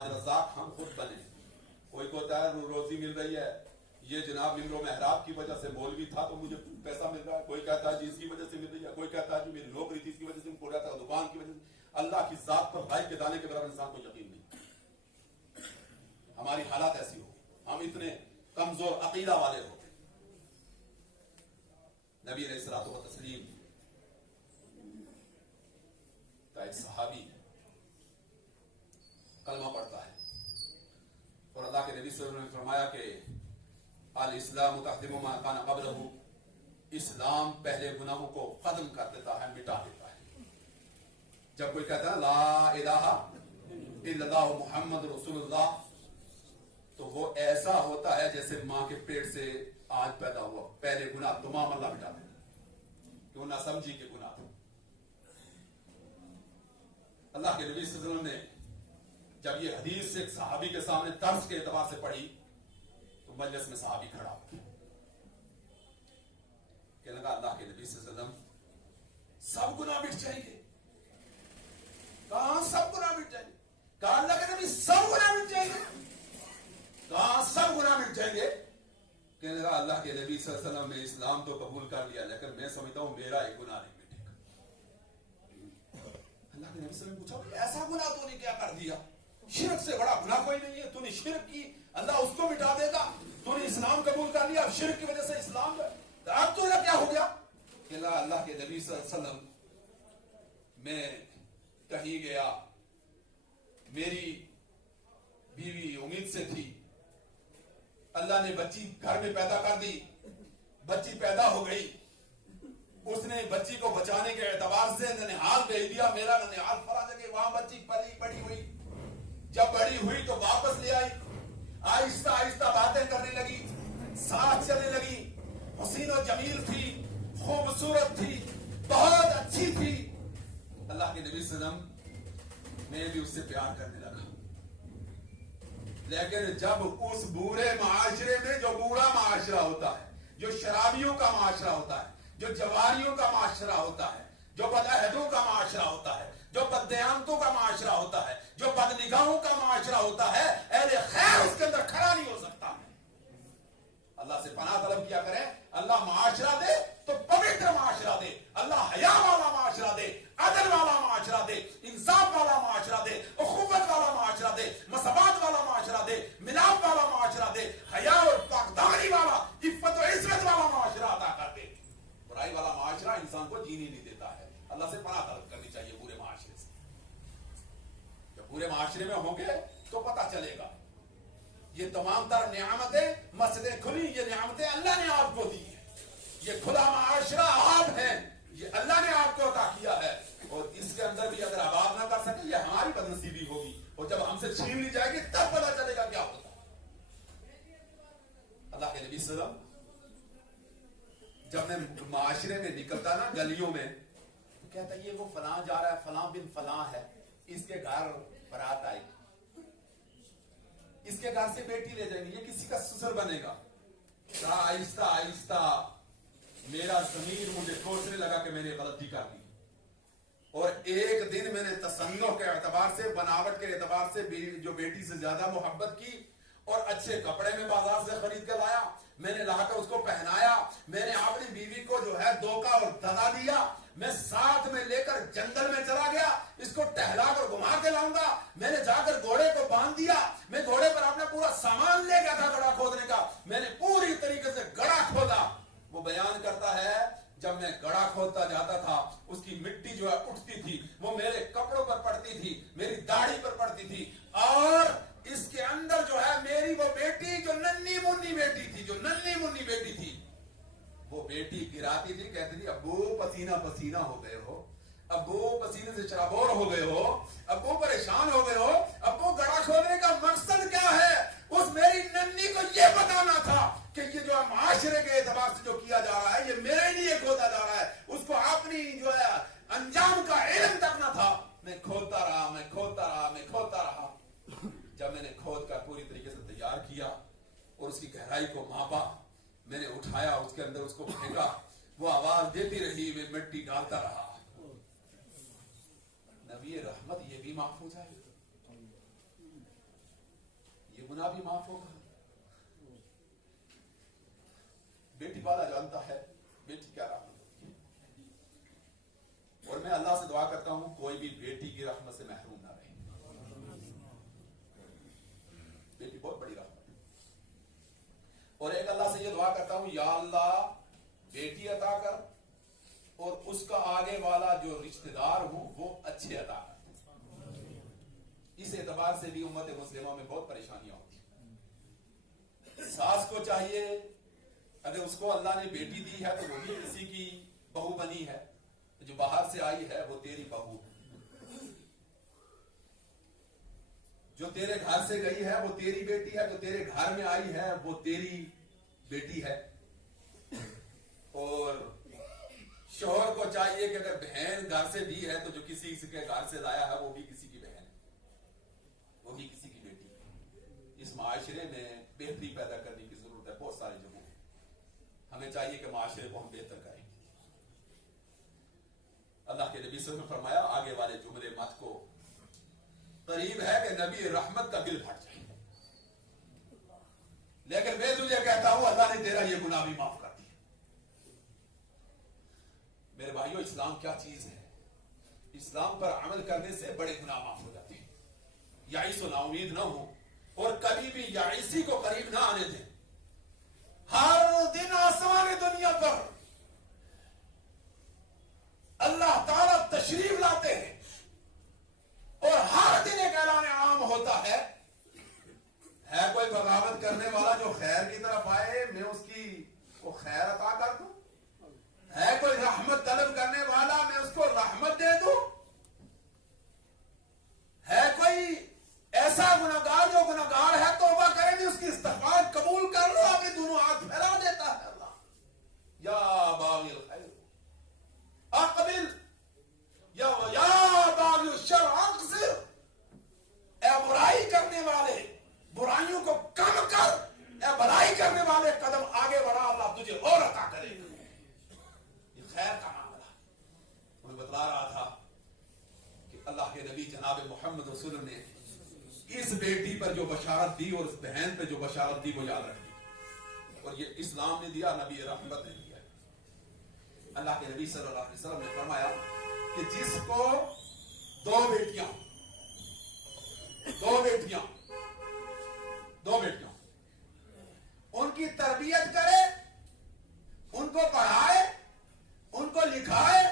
रज़ाक हम खुद बने। कोई कहता है रोजी मिल रही है, ये जनाब मिम्बरो महराब की वजह से मौलवी था तो मुझे पैसा मिल रहा है, कोई कहता है जी इसकी वजह से मिल रही है, कोई कहता है जी मेरी नौकरी थी इसकी वजह से खोल रहा था, दुकान की वजह से। अल्लाह की जात पर भाई के दाने के बराबर इंसान को यकीन नहीं। हमारी हालात ऐसी हो, हम इतने कमजोर अकीदा वाले हो। नबी अलैहिस्सलातु व तस्लीम का एक सहाबी कलमा पढ़ता है और अल्लाह के नबी सल्लल्लाहु अलैहि वसल्लम ने फरमाया कि अल इस्लाम तक़दीमु मा काना क़ब्लहु, इस्लाम पहले गुनाहों को खत्म कर देता है, मिटा देता है। जब कोई कहता है ला इलाहा इल्लल्लाह मुहम्मद रसूलुल्लाह, तो वो ऐसा होता है जैसे मां के पेट से आज पैदा हुआ, पहले गुनाह तमाम अल्लाह मिटा देता, क्यों ना समझी के गुनाह थे। अल्लाह के नबी सल्लल्लाहु अलैहि वसल्लम ने जब ये हदीस एक सहाबी के सामने तर्ज के एतबार से पढ़ी तो मजलिस में सहाबी खड़ा हो गया, कहने लगा अल्लाह के नबी सल्लल्लाहु अलैहि वसल्लम सब गुनाह मिट जाएंगे। कहां सब गुनाह मिट जाएंगे? कहा अल्लाह के नबी सब गुनाह मिट जाएंगे? कहां सब गुनाह मिट जाएंगे? कहने लगा अल्लाह के नबी सल्लल्लाहु अलैहि वसल्लम ने इस्लाम तो कबूल कर लिया, लेकिन मैं समझता हूं मेरा एक गुनाह नहीं मिटेगा। अल्लाह के नबी सल्लल्लाहु अलैहि वसल्लम ने पूछा ऐसा गुनाह तूने क्या कर दिया? शिरक से बड़ा गुनाह कोई नहीं है, तूने शिरक की, अल्लाह उसको मिटा देगा। तूने इस्लाम कबूल कर लिया, अब शिरक की वजह से इस्लाम अब तो क्या हो गया? अल्लाह के नबी सल्लल्लाहु अलैहि वसल्लम, मैं कहीं गया, मेरी बीवी उम्मीद से थी, अल्लाह ने बच्ची घर में पैदा कर दी, बच्ची पैदा हो गई, उसने बच्ची को बचाने के एतबार से ननिहाल भेज दिया, मेरा ननिहाल फला जगह, वहां बच्ची पली बड़ी हुई। जब बड़ी हुई तो वापस ले आई, आहिस्ता आहिस्ता बातें करने लगी, साथ चलने लगी, हसीन और जमील थी, खूबसूरत थी, बहुत अच्छी थी। अल्लाह के नबी सल्लल्लाहु अलैहि वसल्लम मैं भी उससे प्यार करने लगा। लेकिन जब उस बुरे माशरे में, जो बुरा माशरा होता है, जो शराबियों का माशरा होता है, जो जवारियों का माशरा होता है, जो बदअहदों का माशरा होता है, जो बददयांतों का माशरा होता है, जो बदनिगाहों का माशरा होता है, अहले खैर उसके अंदर खड़ा नहीं हो सकता। अल्लाह से पनाह तलब किया करें, अल्लाह माशरा दे तो पवित्र माशरा दे, अल्लाह हया वाला माशरा दे, अदल वाला माशरा दे, इंसाफ वाला माशरा दे, उखुवत वाला माशरा दे, मसबात वाला माशरा दे, मिलाप वाला माशरा दे, हया और पाकदारी वाला, इफ्फत और इज्जत वाला माशरा अता कर दे। बुराई वाला माशरा इंसान को जीने नहीं देता है। अल्लाह से पनाह तलब करनी चाहिए बुरे माशरे से। जब बुरे माशरे में होंगे तो पता चलेगा ये तमाम तर नियामतें मस्जिदें खुली, ये नियामतें अल्लाह ने आपको दी है, ये खुला माशरा आप है, ये अल्लाह ने आपको अता किया है, और इसके अंदर भी अगर आबाद ना कर सके ये हमारी बदनसीबी होगी, और जब हमसे छीन ली जाएगी तब पता चलेगा क्या होता है। अल्लाह के नबी सल्लल्लाहु अलैहि वसल्लम जब मैं माशरे में निकलता ना गलियों में, तो कहता ये वो फलां जा रहा है, फलां बिन फलां है, इसके घर बारात आई, इसके घर से बेटी ले जाएंगे, ये किसी का ससुर बनेगा। आहिस्ता आहिस्ता मेरा जमीर मुझे कोसने लगा कि मैंने गलती कर दी, और एक दिन मैंने तसन्नुह के एतबार से, बनावट के एतबार से जो बेटी से ज्यादा मोहब्बत की, और अच्छे कपड़े में बाजार से खरीद कर लाया, मैंने लाकर उसको पहनाया, मैंने अपनी बीवी को जो है धोखा और दगा दिया, मैं साथ में लेकर जंगल में चला गया, इसको टहला कर घुमा के लाऊंगा, मैंने जाकर घोड़े को बांध दिया, मैं घोड़े पर अपना पूरा सामान ले गया था गड़ा खोदने का, मैंने पूरी तरीके से गड़ा खोदा। वो बयान करता है जब मैं गड़ा खोदता जाता था, उसकी मिट्टी जो है उठती थी, वो मेरे कपड़ों पर पड़ती थी, मेरी दाढ़ी पर पड़ती थी, और इसके अंदर जो है मेरी वो बेटी, जो नन्ही मुन्नी बेटी थी, जो नन्ही मुन्नी बेटी थी, वो बेटी गिराती थी, कहती थी अब्बू पसीना पसीना हो गए हो, अब्बू पसीने से शराबोर हो गए हो, अब्बू परेशान हो गए हो, अब्बू गड़ा खोदने का मकसद क्या है? उस मेरी नन्ही को ये बताना था कि ये जो माशरे के एतबार से जो किया जा रहा है ये मेरे लिए खोदा जा रहा है, उसको अपनी जो है अंजाम का इल्म तक ना था। मैं खोदता रहा, मैं खोदता रहा, मैं खोदता रहा। जब मैंने खोद कर पूरी तरीके से तैयार किया और उसकी गहराई को मापा, मैंने उठाया, उसके अंदर उसको फेंका, वो आवाज देती रही, मैं मिट्टी डालता रहा। नबी रहमत ये भी महफूज है, गुनाह भी माफ होगा। बेटी वाला जानता है बेटी क्या रहमत होती है। और मैं अल्लाह से दुआ करता हूं कोई भी बेटी की रहमत से महरूम ना रहे। बेटी बहुत बड़ी रहमत है। और एक अल्लाह से ये दुआ करता हूं, या अल्लाह बेटी अता कर और उसका आगे वाला जो रिश्तेदार हो वो अच्छे अता कर। इस एतबार से भी उम्मत मुस्लिमा में बहुत परेशानियां होती हैं। सास को चाहिए अगर उसको अल्लाह ने बेटी दी है तो वो भी किसी की बहू बनी है, जो बाहर से आई है वो तेरी बहू है, जो तेरे घर से गई है वो तेरी बेटी है, जो तेरे घर में आई है वो तेरी बेटी है। और शौहर को चाहिए कि अगर बहन घर से दी है तो जो किसी के घर से लाया है वो भी किसी की बहन, वो भी किसी की बेटी। इस माशरे में बेहतरी पैदा करने की जरूरत है। बहुत सारी जगहों हमें चाहिए कि माशरे को हम बेहतर करें। अल्लाह के नबी ने फरमाया, आगे वाले जुमले मत को करीब है कि नबी रहमत का दिल फट जाए, लेकिन मैं तुझे कहता हूं अल्लाह ने तेरा ये गुनाह भी माफ कर दिया। मेरे भाइयों, इस्लाम क्या चीज है? इस्लाम पर अमल करने से बड़े गुनाह माफ हो जाते हैं। याइस ना उम्मीद ना हो और कभी भी याइसी को करीब ना आने दें। हर दिन आसमान दुनिया पर अल्लाह ताला तशरीफ लाते हैं और हर दिन एक ऐलान आम होता है कोई बगावत करने वाला जो खैर की तरफ आए मैं उसकी को खैर अता कर दूं, है कोई रहमत तलब करने वाला मैं उसको रहमत दे दूं, है कोई ऐसा गुनहगार जो गुनहगार है तौबा करे नहीं उसकी इस्तिग़फ़ार कबूल कर लो, अपने दोनों हाथ फैला देता है अल्लाह। या बागिल खैर अक़बिल या बागिल शर अक़सिर, ए बुराई करने वाले बुराइयों को कम कर, ए भलाई करने वाले कदम आगे बढ़ा, अल्लाह तुझे और अता करेगा। ये खैर का मामला मैं बतला रहा था कि अल्लाह के नबी जनाब मोहम्मद रसूल ने इस बेटी पर जो बशारत दी और इस बहन पर जो बशारत दी वो याद रखी। और ये इस्लाम ने दिया, नबी रहमत ने दिया। अल्लाह के नबी सल्लल्लाहु अलैहि वसल्लम ने फरमाया कि जिसको दो बेटियां उनकी तरबियत करे, उनको पढ़ाए, उनको लिखाए,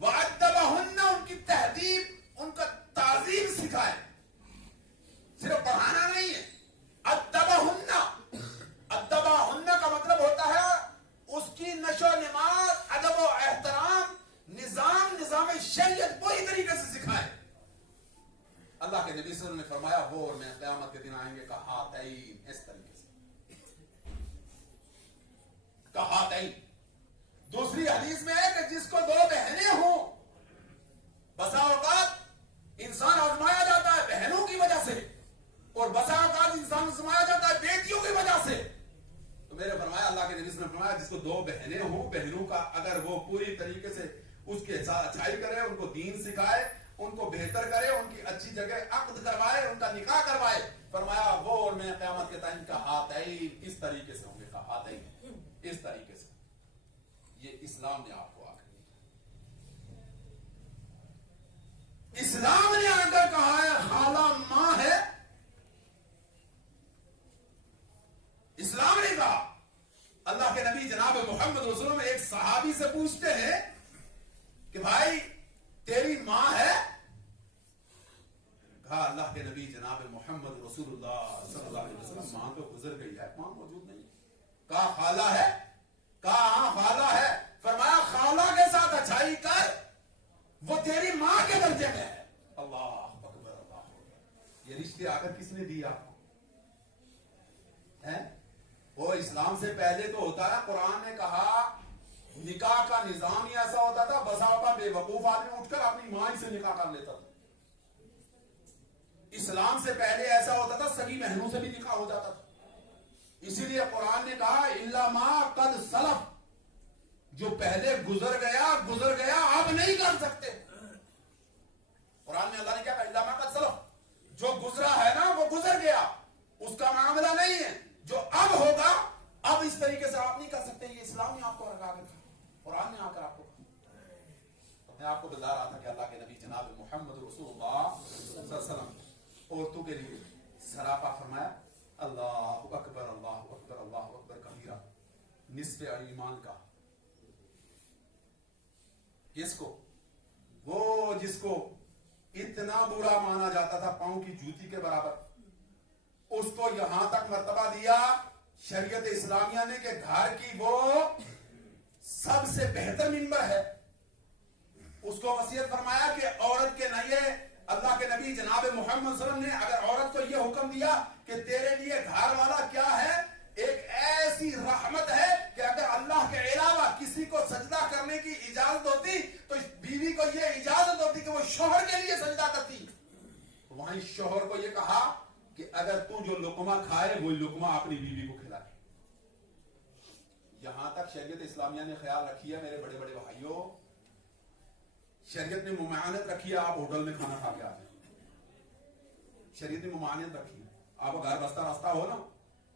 वअद्दबहुन्ना उनकी तहदीब उनका ताज़ीम सिखाए। सिर्फ पढ़ाना नहीं है, अद्दबहुन्ना का मतलब होता है उसकी नशो निमाज, अदब और एहतराम, निजाम शरीयत पूरी तरीके से सिखाए। अल्लाह के नबी सल्लल्लाहु अलैहि वसल्लम ने फरमाया वो और मैं क़यामत के दिन आएंगे कहातैन, इस तरीके से कहातैन। दूसरी हदीस में है कि जिसको दो बहनें हों, बसा औकात इंसान आजमाया जाता है बहनों की वजह से और बसा औकात इंसान आजमाया जाता है बेटियों की वजह से। तो मेरे फरमाया अल्लाह के नबी ने फरमाया जिसको दो बहनें हों, बहनों का अगर वो पूरी तरीके से उसके साथ अच्छाई करे, उनको दीन सिखाए, उनको बेहतर करे, उनकी अच्छी जगह अक्द करवाए, उनका निकाह करवाए, फरमाया वो और मैं क़यामत के टाइम का हाथैन इस तरीके से होंगे, का हाथैन इस तरीके से। ये इस्लाम ने आपको आकर इस्लाम ने आकर कहा है खाला मां है। इस्लाम ने कहा, अल्लाह के नबी जनाब मोहम्मद रसूल में एक सहाबी से पूछते हैं कि भाई तेरी मां है? कहा अल्लाह के नबी जनाब मोहम्मद रसूलुल्लाह सल्लल्लाहु अलैहि वसल्लम मां तो गुजर गई है, मां मौजूद नहीं। कहा खाला है? कहा हाँ खाला है। फरमाया खाला के साथ अच्छाई कर, वो तेरी मां के दर्जे में है। अल्लाह अकबर, अल्लाह। ये रिश्ते आकर किसने दिए आपको? है वो इस्लाम से पहले तो होता है, कुरान ने कहा निकाह का निजाम ही ऐसा होता था, बसा का बेवकूफ आदमी उठकर अपनी मां से निकाह कर लेता था। इस्लाम से पहले ऐसा होता था सगी बहनों से भी निकाह हो जाता था। इसीलिए कुरान ने कहा इल्ला मा कद सलफ, जो पहले गुजर गया अब नहीं कर सकते। कुरान में अल्लाह ने क्या कहा? इल्ला मा कद सलफ, जो गुजरा है ना वो गुजर गया, उस اس کا معاملہ نہیں ہے. جو اب ہوگا اب اس طریقے سے آپ نہیں کر سکتے. یہ اسلام نے آپ کو رکھا کر قرآن نے آ کر آپ کو میں آپ کو بتا رہا تھا کہ اللہ کے نبی جناب محمد رسول اللہ صلی اللہ علیہ وسلم عورتوں کے لیے سراپا فرمایا اللہ اکبر اللہ اکبر اللہ اکبر کبیرہ نصف ایمان کا. کس کو؟ وہ جس کو اتنا برا مانا جاتا تھا پاؤں کی جوتی کے برابر, اس کو یہاں تک مرتبہ دیا شریعت اسلامیہ نے کہ گھر کی وہ سب سے بہتر ممبر ہے. اس کو وصیت فرمایا کہ عورت کے نئے اللہ کے نبی جناب محمد صلی اللہ علیہ وسلم نے اگر عورت کو یہ حکم دیا کہ تیرے لیے گھر والا کیا ہے, ایک ایسی رحمت ہے کہ اگر اللہ کے علاوہ کسی کو سجدہ کرنے کی اجازت ہوتی تو بیوی کو یہ اجازت ہوتی کہ وہ شوہر کے لیے سجدہ کرتی. وہیں شوہر کو یہ کہا کہ اگر تو جو لقمہ کھائے وہ لقمہ اپنی بیوی کو کھلائے. یہاں تک شریعت اسلامیہ نے خیال رکھی ہے میرے بڑے بڑے بھائیوں, شریعت نے ممانعت رکھی ہے آپ ہوٹل میں کھانا کھا کے آ جائیں. شریعت نے ممانعت رکھی ہے. آپ گھر بستہ راستہ ہو نا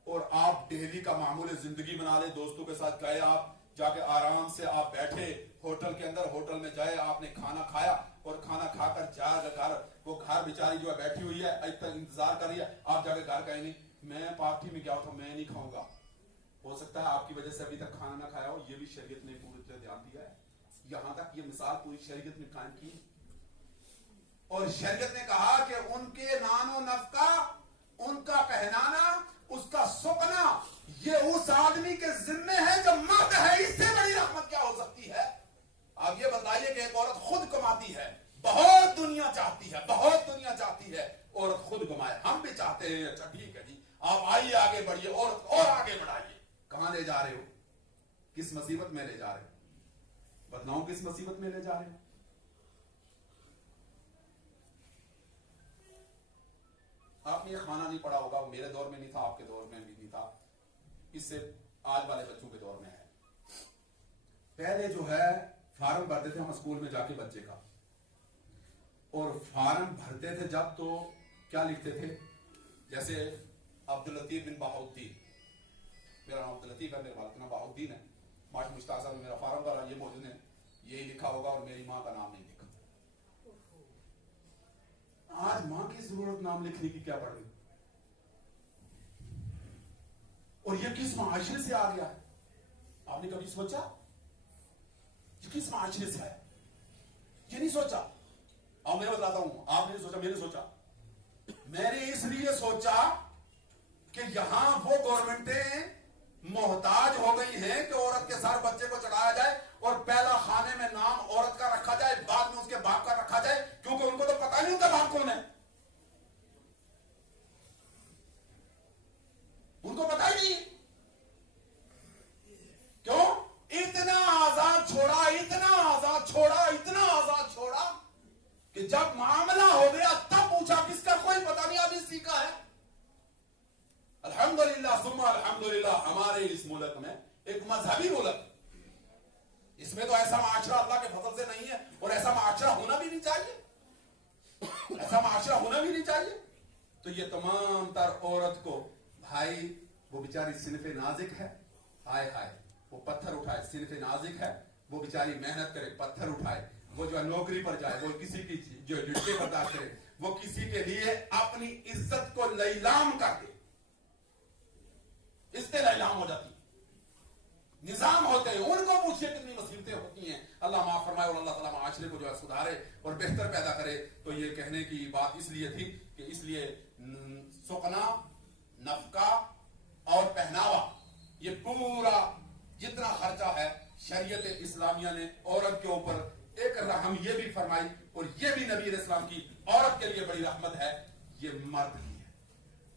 اور آپ ڈیلی کا معمول زندگی بنا لیں, دوستوں کے ساتھ گئے, آپ جا کے آرام سے آپ بیٹھے ہوٹل کے اندر, ہوٹل میں جائے آپ نے کھانا کھایا اور کھانا کھا کر جا گھر, وہ گھر بیچاری جو ہے بیٹھی ہوئی ہے اب تک انتظار کر رہی ہے, آپ جا کے گھر کہیں نہیں میں پارٹی میں گیا تھا میں نہیں کھاؤں گا. ہو سکتا ہے آپ کی وجہ سے ابھی تک کھانا نہ کھایا ہو. یہ بھی شریعت نے پوری طرح دھیان دیا ہے. یہاں تک یہ مثال پوری شریعت نے قائم کی اور شریعت نے کہا کہ ان کے نان و نفقہ, ان کا پہنانا, اس کا سکنا یہ اس آدمی کے ذمے ہے جو مرد ہے. اس سے بڑی رحمت کیا ہو سکتی ہے؟ آپ یہ بتائیے کہ ایک عورت خود کماتی ہے, بہت دنیا چاہتی ہے, بہت دنیا چاہتی ہے عورت خود کمائے. ہم بھی چاہتے ہیں, اچھا ٹھیک ہے جی آپ آئیے آگے بڑھیے, عورت اور آگے بڑھائیے. کہاں لے جا رہے ہو؟ کس مصیبت میں لے جا رہے ہو؟ بتلاؤں کس مصیبت میں لے جا رہے ہو؟ آپ نے یہ کھانا نہیں پڑا ہوگا, میرے دور میں نہیں تھا, آپ کے دور میں بھی نہیں تھا, اس سے آج والے بچوں کے دور میں ہے. پہلے جو ہے فارم بھرتے تھے ہم اسکول میں جا کے بچے کا, اور فارم بھرتے تھے جب تو کیا لکھتے تھے, جیسے عبداللطیف بن بہاؤالدین, میرا نام عبداللطیف ہے, میرے والد کا نام بہاؤالدین ہے, ماش مشتاق صاحب نے میرا فارم بھرا, یہ موجود ہے, یہی لکھا ہوگا اور میری ماں کا نام نہیں لکھا. آج ماں کی ضرورت نام لکھنے کی کیا پڑ گئی, اور یہ کس معاشرے سے آ گیا ہے؟ آپ نے کبھی سوچا یہ کس معاشرے سے ہے؟ یہ نہیں سوچا. اور میں بتاتا ہوں, آپ نے سوچا, میں نے سوچا, میں نے اس لیے سوچا کہ یہاں وہ گورنمنٹیں محتاج ہو گئی ہیں کہ عورت کے ساتھ بچے کو چڑھایا جائے اور پہلا خانے میں نام عورت کا رکھا جائے, بعد میں اس کے باپ کا رکھا جائے, کیونکہ ان کو تو پتہ نہیں ان کا باپ کون ہے, ان کو پتہ ہی نہیں. کیوں؟ اتنا آزاد چھوڑا, اتنا آزاد چھوڑا, اتنا آزاد چھوڑا کہ جب معاملہ ہو گیا تب پوچھا کس کا کوئی پتہ نہیں, ابھی سیکھا ہے. الحمدللہ ثم الحمدللہ ہمارے اس ملک میں ایک مذہبی ملک, اس میں تو ایسا معاشرہ اللہ کے فضل سے نہیں ہے, اور ایسا معاشرہ ہونا بھی نہیں چاہیے, ایسا معاشرہ ہونا بھی نہیں چاہیے. تو یہ تمام تر عورت کو بھائی وہ بیچاری صنف نازک ہے, ہائے ہائے وہ پتھر اٹھائے, صنف نازک ہے وہ بیچاری محنت کرے, پتھر اٹھائے, وہ جو ہے نوکری پر جائے, وہ کسی کی جو جھٹکے برداشت کرے, وہ کسی کے لیے اپنی عزت کو لیلام کر دے, اس سے لیلام ہو جاتی. نظام ہوتے ہیں, ان کو پوچھئے کتنی مصیبتیں ہوتی ہیں. اللہ معاف فرمائے اور اللہ تعالیٰ معاشرے کو جو ہے سدھارے اور بہتر پیدا کرے. تو یہ کہنے کی بات اس لیے تھی کہ اس لیے سکنا, نفقہ اور پہناوا, یہ پورا جتنا خرچہ ہے شریعت اسلامیہ نے عورت کے اوپر ایک رحم یہ بھی فرمائی, اور یہ بھی نبی علیہ السلام کی عورت کے لیے بڑی رحمت ہے, یہ مرد کی ہے.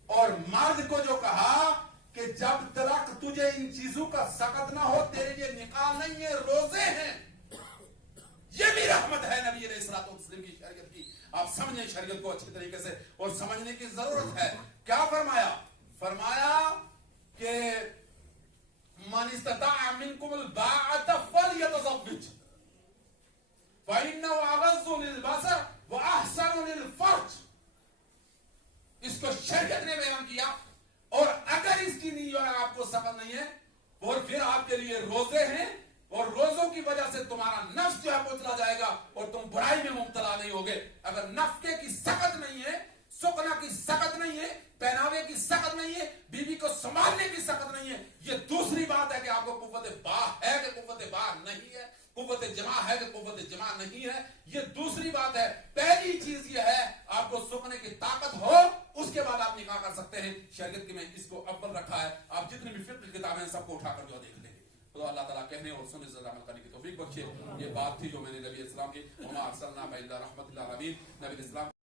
اور مرد کو جو کہا کہ جب تک تجھے ان چیزوں کا سقط نہ ہو تیرے لیے نکاح نہیں ہے, روزے ہیں, یہ بھی رحمت ہے نبی علیہ الصلوۃ والسلام کی شریعت کی. آپ سمجھیں شریعت کو اچھی طریقے سے, اور سمجھنے کی ضرورت ہے. کیا فرمایا؟ فرمایا کہ من استطاع منکم الباءۃ فلیتزوج فإنه أغض للبصر وأحسن للفرج. اس کو شریعت نے بیان کیا, کی نہیں جو ہے آپ کو سخت نہیں ہے، اور پھر آپ کے لیے روزے ہیں، اور روزوں کی وجہ سے تمہارا نفس جو ہے کچلا جائے گا اور تم برائی میں مبتلا نہیں ہوگے۔ اگر نفقے کی سخت نہیں ہے، سکنا کی سخت نہیں ہے، پہناوے کی سخت نہیں ہے، بیوی کو سنبھالنے کی سخت نہیں ہے، یہ دوسری بات ہے کہ آپ کو قوت با ہے کہ قوت با نہیں ہے، قوت جمع ہے کہ قوت جمع نہیں ہے، یہ دوسری بات ہے۔ پہلی چیز یہ ہے آپ کو سکنے کی طاقت ہو، اس کے بعد آپ نکاح کر سکتے ہیں۔ شریعت کی میں اس کو اول رکھا ہے، آپ جتنی بھی فقہ کی کتابیں ہیں سب کو اٹھا کر جو دیکھ لیں گے۔ تو اللہ تعالیٰ کہنے اور سننے سے عمل کرنے کی توفیق بخشے۔ یہ بات تھی جو میں نے نبی اسلام کی وما ارسلناک الا رحمۃ للعالمین، نبی اسلام